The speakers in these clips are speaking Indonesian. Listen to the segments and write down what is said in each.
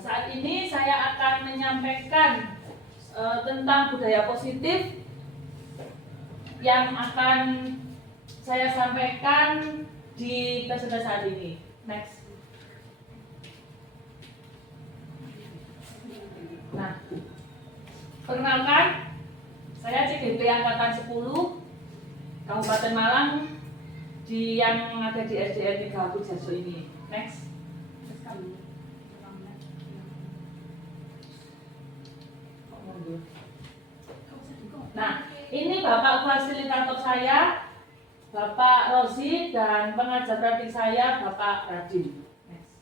Saat ini saya akan menyampaikan tentang budaya positif yang akan saya sampaikan di episode saat ini. Next. Nah, perkenalkan, saya CGP Angkatan 10 Kabupaten Malang yang ada di SDN 3 Pujaso ini. Next. Nah, ini Bapak fasilitator saya, Bapak Rosi, dan pengajar praktik saya, Bapak Radin. Next.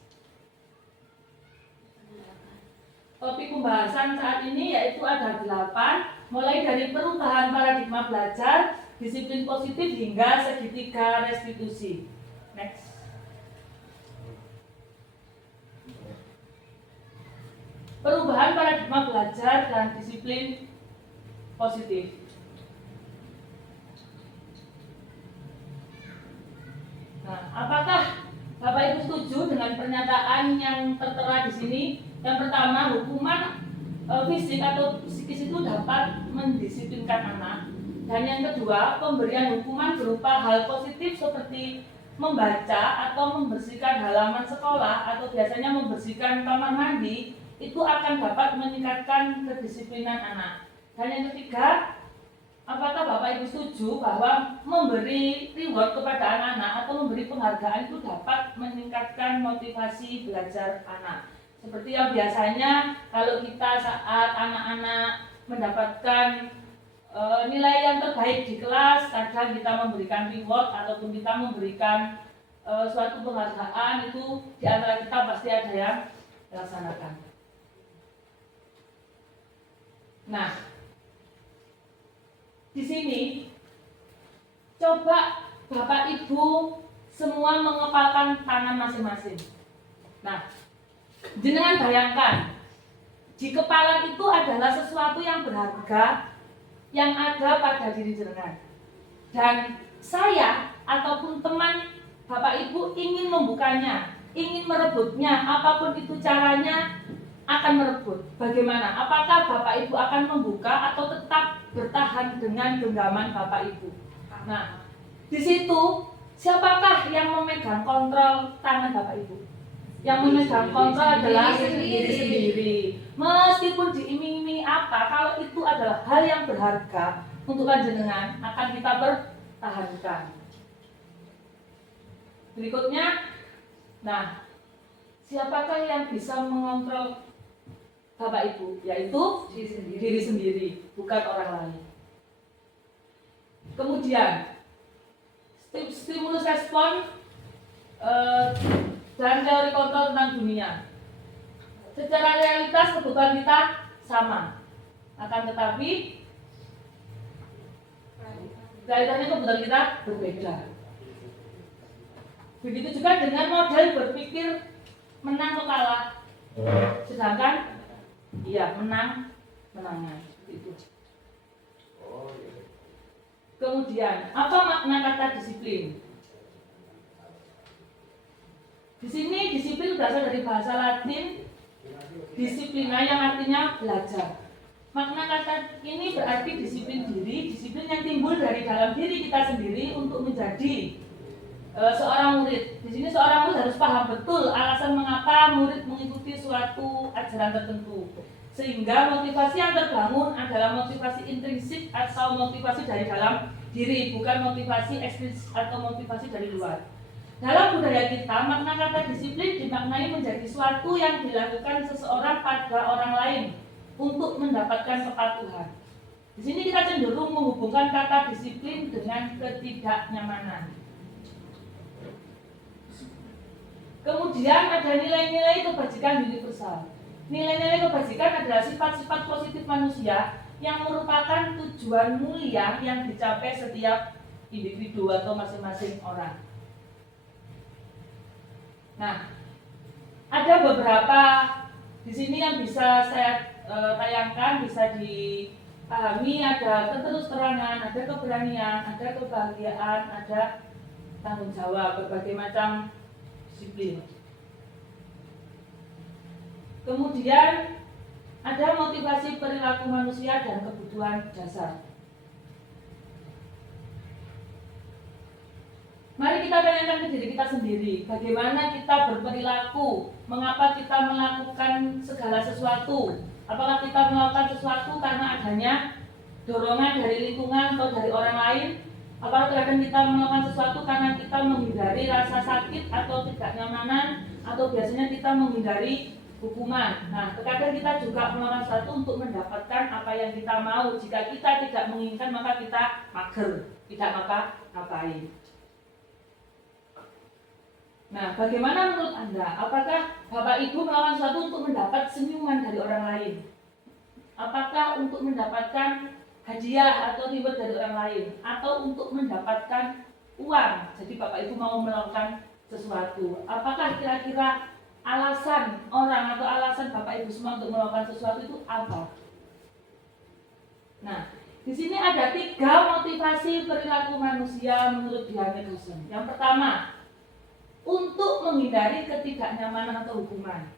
Topik pembahasan saat ini yaitu ada 8, mulai dari perubahan paradigma belajar, disiplin positif hingga segitiga restitusi. Next. Perubahan paradigma belajar dan disiplin positif. Nah, apakah Bapak Ibu setuju dengan pernyataan yang tertera di sini? Yang pertama, hukuman fisik atau psikis itu dapat mendisiplinkan anak. Dan yang kedua, pemberian hukuman berupa hal positif seperti membaca atau membersihkan halaman sekolah atau biasanya membersihkan kamar mandi itu akan dapat meningkatkan kedisiplinan anak. Dan yang ketiga, apakah Bapak Ibu setuju bahwa memberi reward kepada anak-anak atau memberi penghargaan itu dapat meningkatkan motivasi belajar anak? Seperti yang biasanya kalau kita saat anak-anak mendapatkan nilai yang terbaik di kelas, kadang kita memberikan reward ataupun kita memberikan suatu penghargaan, itu di antara kita pasti ada yang melaksanakan. Nah, di sini coba Bapak Ibu semua mengepalkan tangan masing-masing. Nah, jenengan bayangkan di kepala itu adalah sesuatu yang berharga yang ada pada diri jenengan. Dan saya ataupun teman Bapak Ibu ingin membukanya, ingin merebutnya, apapun itu caranya akan merebut. Bagaimana? Apakah Bapak Ibu akan membuka atau tetap bertahan dengan genggaman Bapak Ibu? Nah, di situ siapakah yang memegang kontrol tangan Bapak Ibu? Yang memegang kontrol adalah diri sendiri. Meskipun diiming-imingi apa, kalau itu adalah hal yang berharga untuk panjenengan, akan kita pertahankan. Berikutnya, nah, siapakah yang bisa mengontrol Bapak Ibu? Yaitu diri sendiri, bukan orang lain. Kemudian stimulus respon dan teori kontrol tentang dunia. Secara realitas kebutuhan kita sama, akan tetapi realitanya kebutuhan kita berbeda. Begitu juga dengan model berpikir menang atau kalah. Sedangkan menangan itu. Kemudian, apa makna kata disiplin? Di sini disiplin berasal dari bahasa Latin disiplina yang artinya belajar. Makna kata ini berarti disiplin diri, disiplin yang timbul dari dalam diri kita sendiri untuk menjadi seorang murid. Di sini seorang murid harus paham betul alasan mengapa murid mengikuti suatu ajaran tertentu. Sehingga motivasi yang terbangun adalah motivasi intrinsik atau motivasi dari dalam diri, bukan motivasi ekstrinsik atau motivasi dari luar. Dalam budaya kita, makna kata disiplin dimaknai menjadi suatu yang dilakukan seseorang pada orang lain untuk mendapatkan kepatuhan. Di sini kita cenderung menghubungkan kata disiplin dengan ketidaknyamanan. Kemudian ada nilai-nilai kebajikan universal. Nilai-nilai kebajikan adalah sifat-sifat positif manusia yang merupakan tujuan mulia yang dicapai setiap individu atau masing-masing orang. Nah, ada beberapa di sini yang bisa saya tayangkan, bisa dipahami. Ada keterus-terangan, ada keberanian, ada kebahagiaan, ada tanggung jawab, berbagai macam disiplin. Kemudian ada motivasi perilaku manusia dan kebutuhan dasar. Mari kita tanyakan ke diri kita sendiri, bagaimana kita berperilaku, mengapa kita melakukan segala sesuatu. Apakah kita melakukan sesuatu karena adanya dorongan dari lingkungan atau dari orang lain? Apakah terkadang kita melakukan sesuatu karena kita menghindari rasa sakit atau ketidaknyamanan, atau biasanya kita menghindari hukuman. Nah, terkadang kita juga melakukan sesuatu untuk mendapatkan apa yang kita mau. Jika kita tidak menginginkan, maka kita mager, tidak ngapa-ngapain. Nah, bagaimana menurut Anda? Apakah Bapak Ibu melakukan sesuatu untuk mendapat senyuman dari orang lain? Apakah untuk mendapatkan hadiah atau reward dari orang lain? Atau untuk mendapatkan uang? Jadi Bapak Ibu mau melakukan sesuatu. Apakah kira-kira alasan orang atau alasan Bapak Ibu semua untuk melakukan sesuatu itu apa? Nah, di sini ada 3 motivasi perilaku manusia menurut Diane Dawson. Yang pertama, untuk menghindari ketidaknyamanan atau hukuman.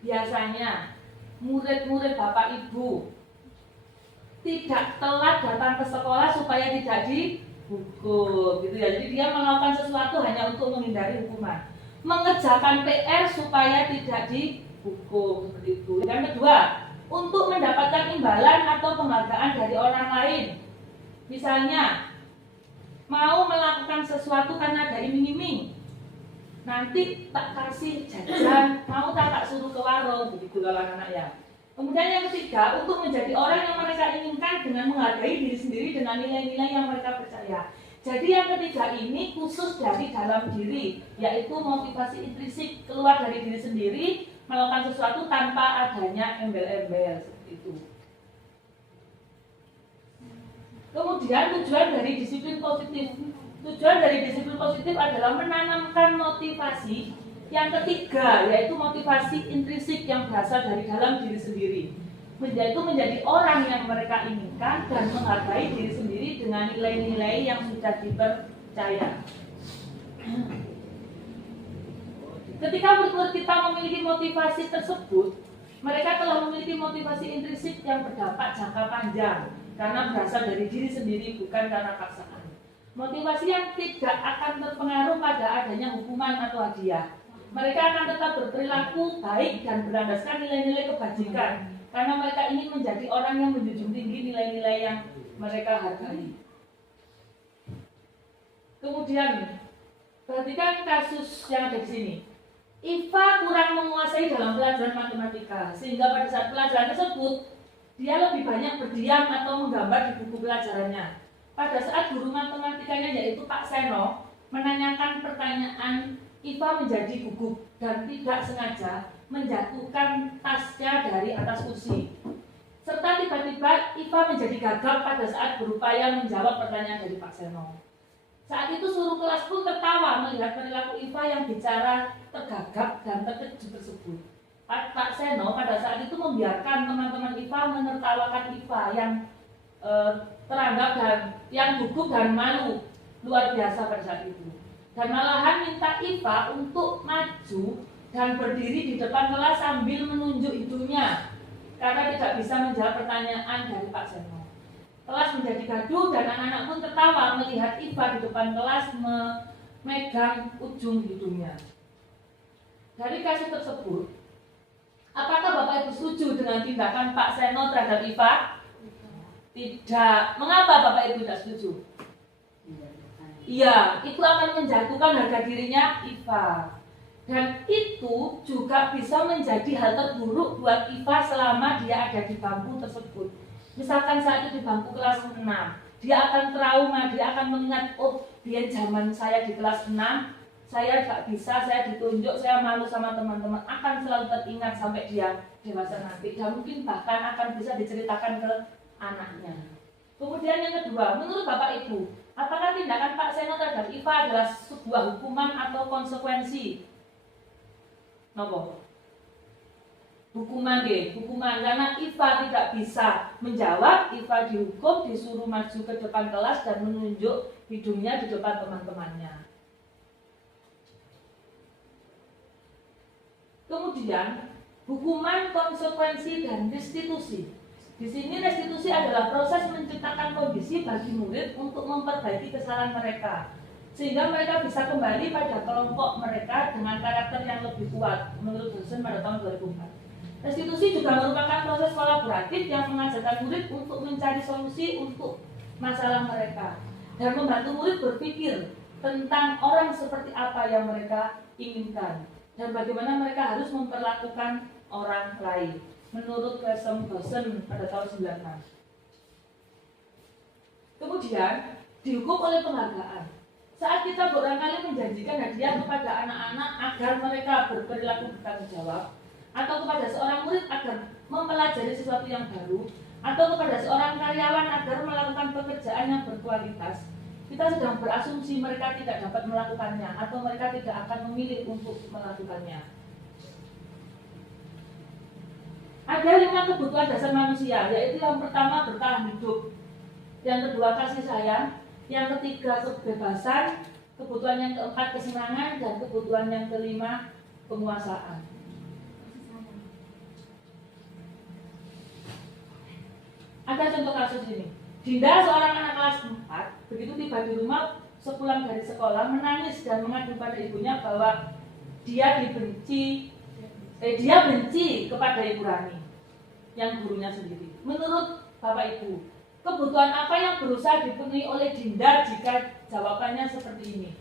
Biasanya murid-murid Bapak Ibu tidak telat datang ke sekolah supaya tidak dihukum, gitu ya. Jadi dia melakukan sesuatu hanya untuk menghindari hukuman. Mengerjakan PR supaya tidak dihukum, seperti itu. Yang kedua, untuk mendapatkan imbalan atau penghargaan dari orang lain. Misalnya mau melakukan sesuatu karena ada iming-iming, nanti tak kasih jajan, mau tak suruh ke warung, begitu kalau anak-anak ya. Kemudian yang ketiga, untuk menjadi orang yang mereka inginkan dengan menghargai diri sendiri dengan nilai-nilai yang mereka percaya. Jadi yang ketiga ini khusus dari dalam diri, yaitu motivasi intrinsik, keluar dari diri sendiri, melakukan sesuatu tanpa adanya embel-embel, seperti itu. Kemudian tujuan dari disiplin positif. Tujuan dari disiplin positif adalah menanamkan motivasi yang ketiga, yaitu motivasi intrinsik yang berasal dari dalam diri sendiri. Yaitu menjadi orang yang mereka inginkan dan menghargai diri sendiri dengan nilai-nilai yang sudah dipercaya. Ketika murid-murid kita memiliki motivasi tersebut, mereka telah memiliki motivasi intrinsik yang berdampak jangka panjang karena berasal dari diri sendiri, bukan karena paksaan. Motivasi yang tidak akan terpengaruh pada adanya hukuman atau hadiah. Mereka akan tetap berperilaku baik dan berlandaskan nilai-nilai kebajikan karena mereka ingin menjadi orang yang menjunjung tinggi nilai-nilai yang mereka hargai. Kemudian, perhatikan kasus yang ada di sini. Iva kurang menguasai dalam pelajaran matematika, sehingga pada saat pelajaran tersebut dia lebih banyak berdiam atau menggambar di buku pelajarannya. Pada saat guru matematikanya yaitu Pak Seno menanyakan pertanyaan, Iva menjadi gugup dan tidak sengaja menjatuhkan tasnya dari atas kursi. Serta tiba-tiba Iva menjadi gagap pada saat berupaya menjawab pertanyaan dari Pak Seno. Saat itu seluruh kelas pun tertawa melihat perilaku Iva yang bicara tergagap dan terkejut tersebut. Pak Seno pada saat itu membiarkan teman-teman Iva menertawakan Iva yang teranggap dan yang gugup dan malu luar biasa pada saat itu. Dan malahan minta Iva untuk maju dan berdiri di depan kelas sambil menunjuk hidungnya karena tidak bisa menjawab pertanyaan dari Pak Seno. Kelas menjadi gaduh dan anak-anak pun tertawa melihat Iva di depan kelas memegang ujung hidungnya. Dari kasus tersebut, apakah Bapak Ibu setuju dengan tindakan Pak Seno terhadap Iva? Tidak. Mengapa Bapak Ibu tidak setuju? Iya, itu akan menjatuhkan harga dirinya Iva. Dan itu juga bisa menjadi hal terburuk buat Iva selama dia ada di bangku tersebut. Misalkan saat itu di bangku kelas 6, dia akan trauma, dia akan mengingat, oh dia zaman saya di kelas 6, saya gak bisa, saya ditunjuk, saya malu sama teman-teman, akan selalu teringat sampai dia dewasa nanti. Dan mungkin bahkan akan bisa diceritakan ke anaknya. Kemudian yang kedua, menurut Bapak Ibu, apakah tindakan Pak Seno terhadap Iva adalah sebuah hukuman atau konsekuensi? Nopo? Hukuman deh, hukuman karena Iva tidak bisa menjawab, Iva dihukum, disuruh maju ke depan kelas dan menunjuk hidungnya di depan teman-temannya. Kemudian Hukuman, konsekuensi, dan restitusi. Di sini restitusi adalah proses menciptakan kondisi bagi murid untuk memperbaiki kesalahan mereka, sehingga mereka bisa kembali pada kelompok mereka dengan karakter yang lebih kuat, menurut dosen pada tahun 2004. Restitusi juga merupakan proses kolaboratif yang mengajarkan murid untuk mencari solusi untuk masalah mereka dan membantu murid berpikir tentang orang seperti apa yang mereka inginkan dan bagaimana mereka harus memperlakukan orang lain, menurut Gresham Dawson pada tahun 96. Kemudian dihukum oleh penghargaan. Saat kita berulang kali menjanjikan hadiah kepada anak-anak agar mereka berperilaku bertanggung jawab, atau kepada seorang murid agar mempelajari sesuatu yang baru, atau kepada seorang karyawan agar melakukan pekerjaan yang berkualitas, kita sedang berasumsi mereka tidak dapat melakukannya atau mereka tidak akan memilih untuk melakukannya. Ada 5 kebutuhan dasar manusia, yaitu yang pertama bertahan hidup, yang kedua kasih sayang, yang ketiga kebebasan, kebutuhan yang keempat kesenangan, dan kebutuhan yang kelima penguasaan. Ada contoh kasus ini. Dinda, seorang anak kelas 4, begitu tiba di rumah sepulang dari sekolah, menangis dan mengadu pada ibunya bahwa dia benci kepada Ibu Rani, yang gurunya sendiri. Menurut Bapak Ibu, kebutuhan apa yang berusaha dipenuhi oleh Dinda jika jawabannya seperti ini?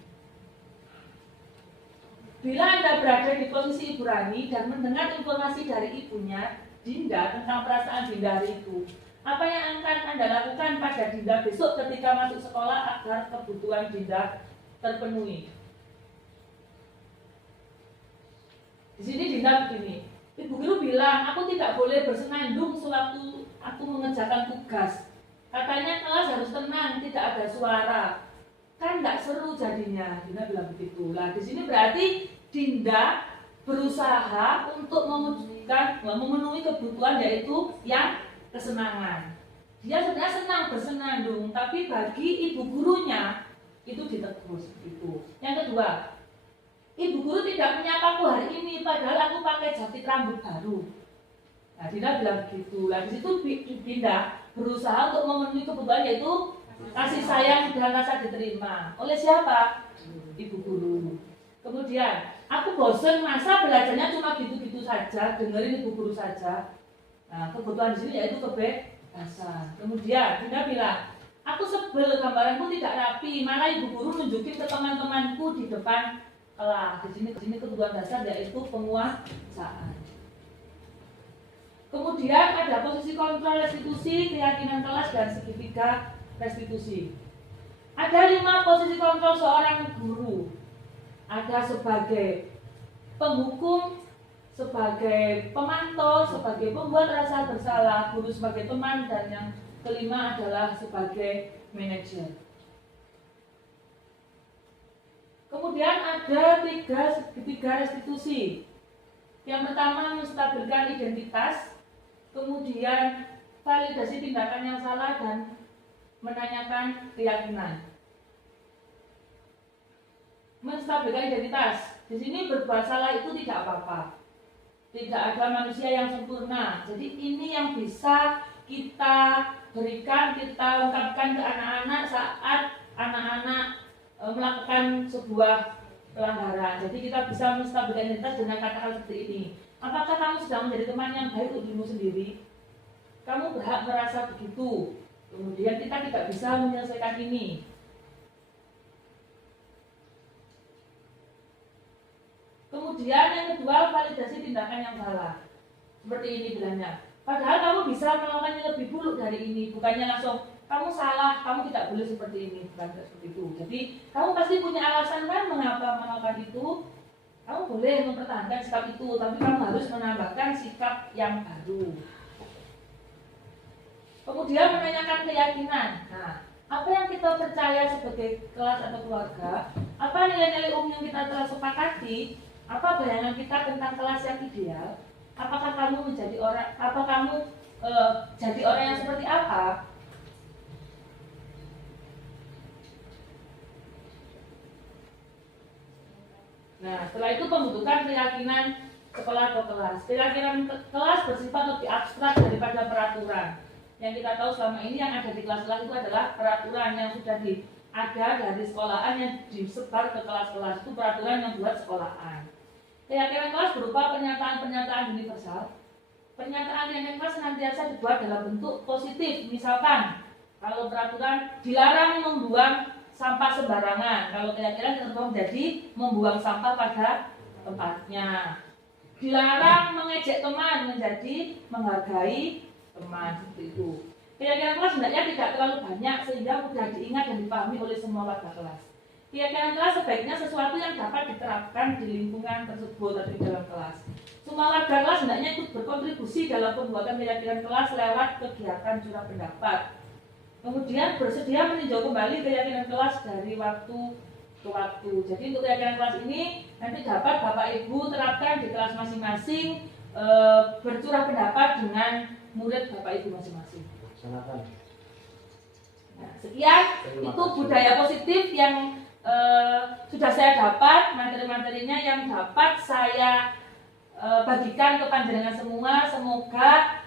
Bila Anda berada di posisi Ibu Rani dan mendengar informasi dari ibunya, Dinda, tentang perasaan Dinda hari itu, apa yang akan Anda lakukan pada Dinda besok ketika masuk sekolah agar kebutuhan Dinda terpenuhi? Di sini Dinda begini, Ibu guru bilang aku tidak boleh bersenandung sewaktu aku mengerjakan tugas. Katanya kelas harus tenang, tidak ada suara. Kan tidak seru jadinya. Dinda bilang begitu. Nah, di sini berarti Dinda berusaha untuk memenuhi kebutuhan, yaitu yang kesenangan. Dia sebenarnya senang bersenandung, tapi bagi ibu gurunya itu ditegur itu. Yang kedua, ibu guru tidak menyapaku hari ini, padahal aku pakai jepit rambut baru. Nah, Dinda bilang begitu. Nah, di situ Dinda berusaha untuk memenuhi kebutuhan, yaitu kasih sayang dan rasa diterima. Oleh siapa? Ibu guru. Kemudian, aku bosan masa belajarnya cuma gitu-gitu saja, dengerin ibu guru saja. Nah, kebutuhan di sini yaitu kebebasan. Kemudian Dinda bilang, aku sebel gambaranku tidak rapi, malah ibu guru nunjukin ke teman-temanku di depan kelas. Di sini kebutuhan dasar yaitu penguasaan. Kemudian ada posisi kontrol restitusi, keyakinan kelas, dan segitiga restitusi. Ada 5 posisi kontrol seorang guru. Ada sebagai penghukum, sebagai pemantau, sebagai pembuat rasa bersalah, guru sebagai teman, dan yang kelima adalah sebagai manajer. Kemudian ada tiga restitusi. Yang pertama menstabilkan identitas, kemudian validasi tindakan yang salah, dan menanyakan keyakinan. Menstabilkan identitas. Di sini berbuat salah itu tidak apa-apa. Tidak ada manusia yang sempurna. Jadi ini yang bisa kita berikan, kita ungkapkan ke anak-anak saat anak-anak melakukan sebuah pelanggaran. Jadi kita bisa menstabilkan identitas dengan kata-kata seperti ini. Apakah kamu sedang menjadi teman yang baik untuk dirimu sendiri? Kamu berhak merasa begitu. Kemudian kita tidak bisa menyelesaikan ini. Kemudian yang kedua, validasi tindakan yang salah. Seperti ini bilangnya. Padahal kamu bisa melakukannya lebih buruk dari ini. Bukannya langsung, kamu salah, kamu tidak boleh seperti ini. Bukan seperti itu. Jadi, kamu pasti punya alasan kan mengapa melakukan itu. Kamu boleh mempertahankan sikap itu, tapi kamu harus menambahkan sikap yang baru. Kemudian menanyakan keyakinan. Nah, apa yang kita percaya sebagai kelas atau keluarga, apa nilai-nilai umum yang kita telah sepakati, apa bayangan kita tentang kelas yang ideal? Apakah kamu menjadi orang? Apa kamu jadi orang yang seperti apa? Nah, setelah itu pembentukan keyakinan sekolah atau kelas. Keyakinan kelas bersifat lebih abstrak daripada peraturan. Yang kita tahu selama ini yang ada di kelas-kelas itu adalah peraturan yang sudah ada dari sekolahan yang disebar ke kelas-kelas, itu peraturan yang buat sekolahan. Keyakinan kelas berupa pernyataan-pernyataan universal. Pernyataan yang kelas senantiasa dibuat dalam bentuk positif. Misalkan, kalau peraturan dilarang membuang sampah sembarangan, kalau keyakinan terbuang jadi membuang sampah pada tempatnya. Dilarang mengejek teman menjadi menghargai teman, seperti itu. Keyakinan kelas sebenarnya tidak terlalu banyak sehingga mudah diingat dan dipahami oleh semua warga kelas. Keyakinan kelas sebaiknya sesuatu yang dapat diterapkan di lingkungan tersebut atau di dalam kelas. Semua warga kelas sebenarnya ikut berkontribusi dalam pembuatan keyakinan kelas lewat kegiatan curah pendapat. Kemudian bersedia meninjau kembali keyakinan kelas dari waktu ke waktu. Jadi untuk keyakinan kelas ini nanti dapat Bapak Ibu terapkan di kelas masing-masing, bercurah pendapat dengan murid Bapak Ibu masing-masing. Nah, sekian itu budaya positif yang sudah saya dapat, materi-materinya yang dapat saya bagikan ke panjenengan semua. Semoga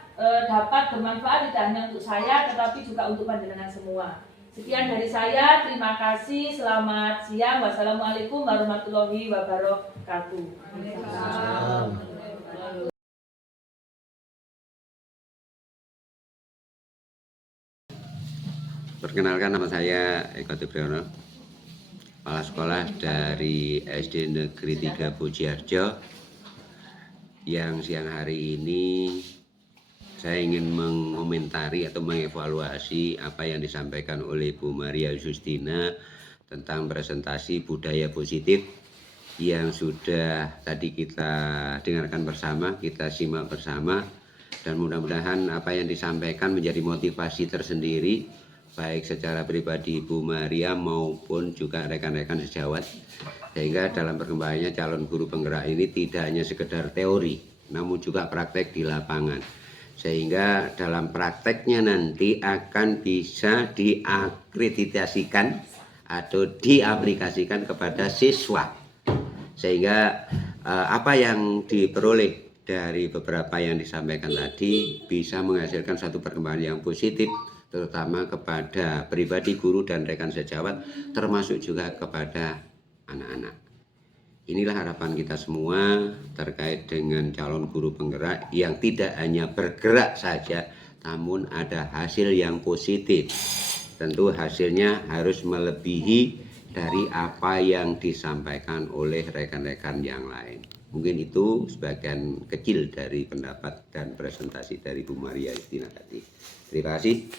dapat bermanfaat tidak hanya untuk saya tetapi juga untuk panjenengan semua. Sekian dari saya, terima kasih, selamat siang, wassalamualaikum warahmatullahi wabarakatuh. Perkenalkan, nama saya Eko Triyono, kepala sekolah dari SD Negeri 3 Bojiharjo. Yang siang hari ini saya ingin mengomentari atau mengevaluasi apa yang disampaikan oleh Bu Maria Justina tentang presentasi budaya positif yang sudah tadi kita dengarkan bersama, kita simak bersama, dan mudah-mudahan apa yang disampaikan menjadi motivasi tersendiri baik secara pribadi Bu Maria maupun juga rekan-rekan sejawat, sehingga dalam perkembangannya calon guru penggerak ini tidak hanya sekedar teori namun juga praktek di lapangan, sehingga dalam prakteknya nanti akan bisa diakreditasikan atau diaplikasikan kepada siswa, sehingga apa yang diperoleh dari beberapa yang disampaikan tadi bisa menghasilkan satu perkembangan yang positif, terutama kepada pribadi guru dan rekan sejawat, termasuk juga kepada anak-anak. Inilah harapan kita semua terkait dengan calon guru penggerak yang tidak hanya bergerak saja, namun ada hasil yang positif. Tentu hasilnya harus melebihi dari apa yang disampaikan oleh rekan-rekan yang lain. Mungkin itu sebagian kecil dari pendapat dan presentasi dari Bu Maria Justina tadi. Terima kasih.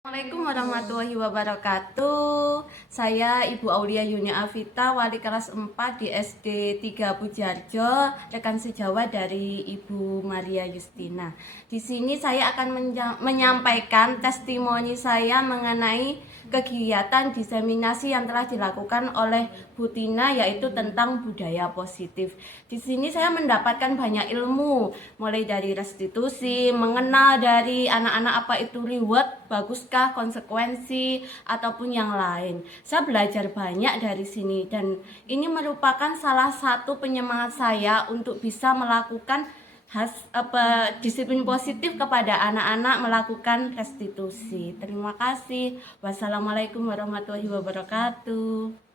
Assalamualaikum warahmatullahi wabarakatuh. Saya Ibu Aulia Yunia Afita, wali kelas 4 di SD 3 Bojiharjo, rekan sejawat dari Ibu Maria Justina. Di sini saya akan menyampaikan testimoni saya mengenai kegiatan diseminasi yang telah dilakukan oleh Bu Tina, yaitu tentang budaya positif. Di sini saya mendapatkan banyak ilmu, mulai dari restitusi, mengenal dari anak-anak apa itu reward, baguskah, konsekuensi, ataupun yang lain. Saya belajar banyak dari sini dan ini merupakan salah satu penyemangat saya untuk bisa melakukan disiplin positif kepada anak-anak melakukan restitusi. Terima kasih. Wassalamualaikum warahmatullahi wabarakatuh.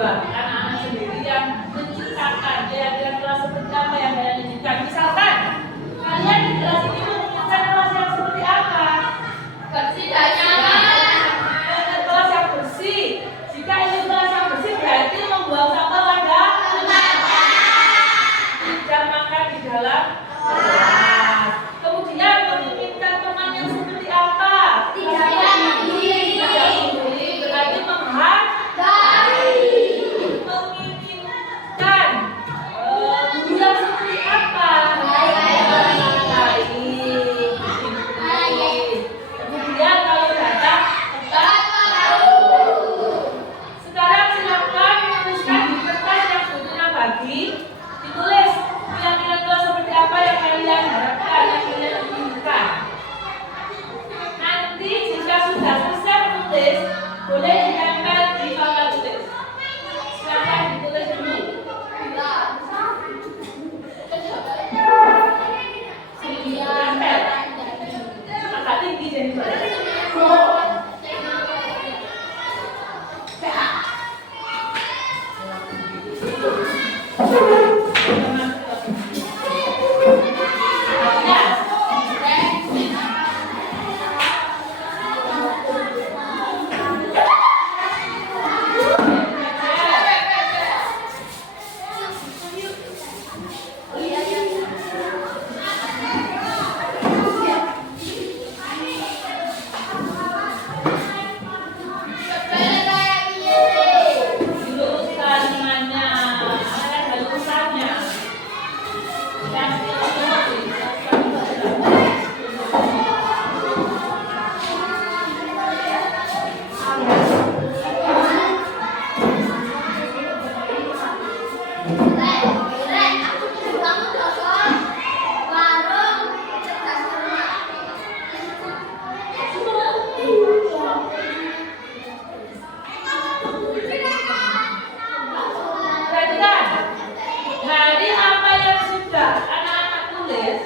coba anak-anak sendiri yang menciptakan kira-kira kelas seperti apa yang kalian inginkan. Misalkan kalian di kelas ini menginginkan kelas yang seperti apa? Bersih dan nyaman. Kelas yang bersih. Jika ingin kelas yang bersih berarti membuang sampah pada tidak makan di dalam kelas. Kemudian menginginkan teman yang seperti apa? Tidak peduli. Berarti menghargai. Menginginkan guru yang seperti apa? Baik. Kemudian kalau datang tepat sekarang silakan menuliskan di kertas yang sebetulnya bagi ditulis kira-kira kelas seperti apa yang kalian harapkan, yang kalian inginkan. Nanti jika sudah selesai menulis, boleh ditempel di papan tulis. Silakan ditulis dulu. Tempel. Agak tinggi jadi diluruskan lengannya, ada lurusannya. Perhatikan, dari apa yang sudah anak-anak tulis,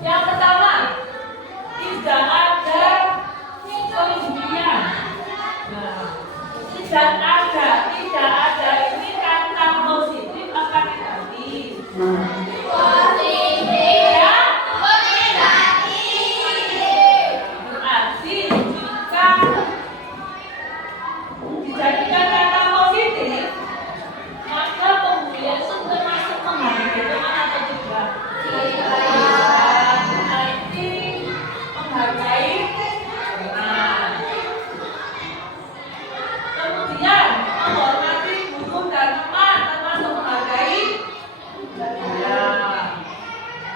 yang pertama, tidak ada kemudian. Nah, tidak ada ini kata positif apa negatif? Ya, berarti jika dijadikan kata positif, maka pembulian itu termasuk menghargai teman atau tidak? Berarti menghargai teman. Kemudian menghormati guru dan teman termasuk menghargai. Ya.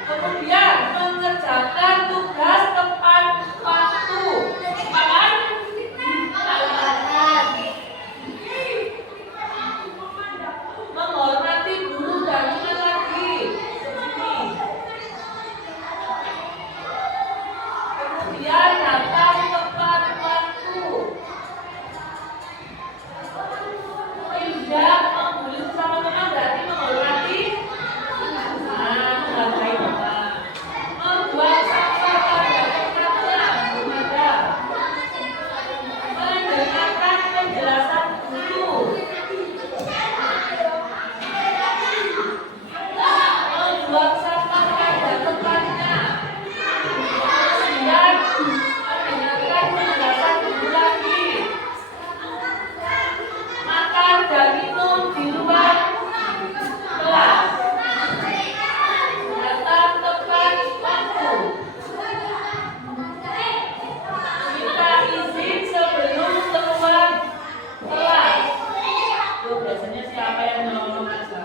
Kemudian mengerjakan tugas tepat waktu. Sepakat? Menghormati guru dan teman lagi. Ini. Kemudian datang tepat waktu. Tidak membuli bersama teman berarti menghormati. Menghargai teman. Membuang sampah pada tempatnya. Ada. Mendengarkan penjelasan guru. Membuang sampah pada tempatnya. Kemudian mendengarkan penjelasan guru lagi. Makan dan minum di luar kelas. Datang tepat waktu. Minta izin sebelum keluar kelas. Tuh biasanya siapa yang nolong aja?